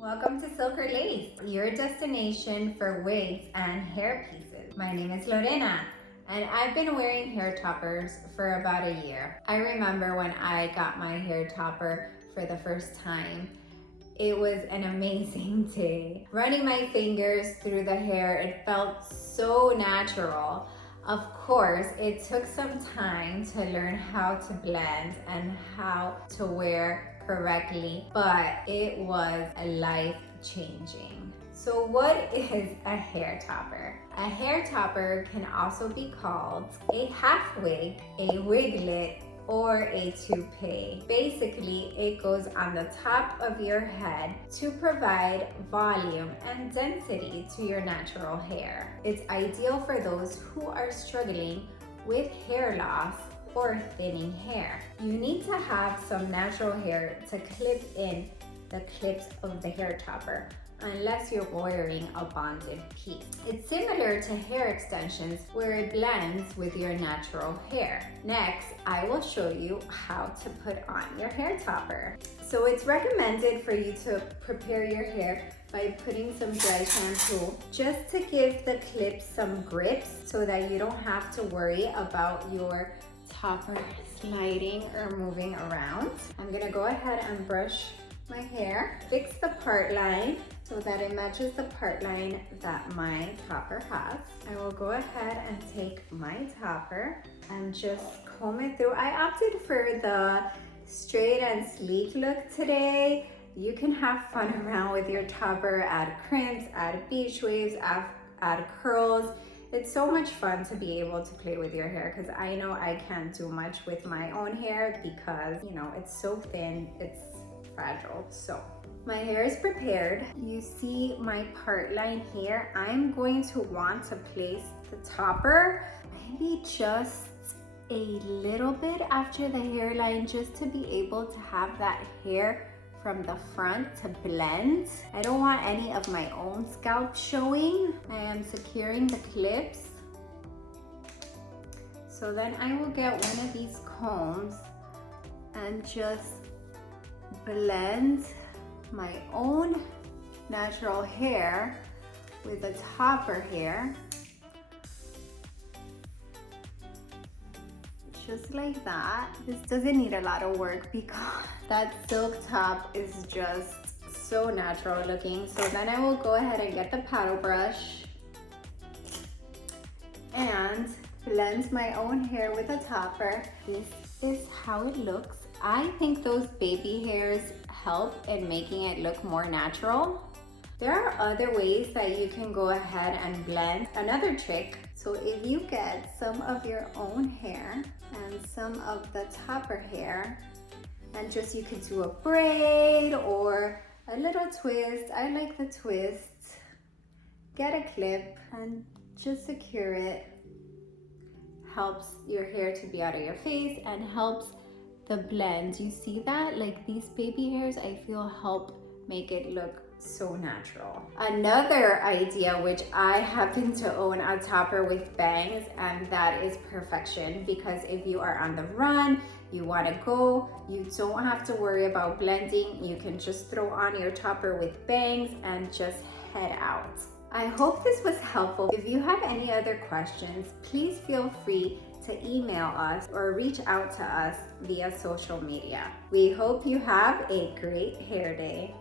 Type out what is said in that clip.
Welcome to Silk or Lace, your destination for wigs and hair pieces. My name is Lorena, and I've been wearing hair toppers for about a year. I remember when I got my hair topper for the first time. It was an amazing day. Running my fingers through the hair, it felt so natural. Of course, it took some time to learn how to blend and how to wear correctly, but it was life-changing. So what is a hair topper? A hair topper can also be called a half wig, a wiglet, or a toupee. Basically, it goes on the top of your head to provide volume and density to your natural hair. It's ideal for those who are struggling with hair loss or thinning hair. You need to have some natural hair to clip in the clips of the hair topper, unless you're wearing a bonded piece. It's similar to hair extensions where it blends with your natural hair. Next, I will show you how to put on your hair topper. So it's recommended for you to prepare your hair by putting some dry shampoo just to give the clips some grips so that you don't have to worry about your topper sliding or moving around. I'm gonna go ahead and brush my hair, fix the part line so that it matches the part line that my topper has. I will go ahead and take my topper and just comb it through. I opted for the straight and sleek look today. You can have fun around with your topper, add crimps, add beach waves, add curls. It's so much fun to be able to play with your hair because I know I can't do much with my own hair because, you know, it's so thin, it's fragile. So my hair is prepared. You see my part line here. I'm going to want to place the topper maybe just a little bit after the hairline just to be able to have that hair from the front to blend. I don't want any of my own scalp showing. I am securing the clips. So then I will get one of these combs and just blend my own natural hair with the topper hair. Just like that. This doesn't need a lot of work because that silk top is just so natural looking. So then I will go ahead and get the paddle brush and blend my own hair with a topper. This is how it looks. I think those baby hairs help in making it look more natural. There are other ways that you can go ahead and blend. Another trick, so if you get some of your own hair and some of the topper hair, and just you could do a braid or a little twist. I like the twist. Get a clip and just secure it. Helps your hair to be out of your face and helps the blend. You see that? Like these baby hairs, I feel help make it look so natural. Another idea, which I happen to own a topper with bangs, and that is perfection because if you are on the run, you want to go, you don't have to worry about blending. You can just throw on your topper with bangs and just head out. I hope this was helpful. If you have any other questions, please feel free to email us or reach out to us via social media. We hope you have a great hair day.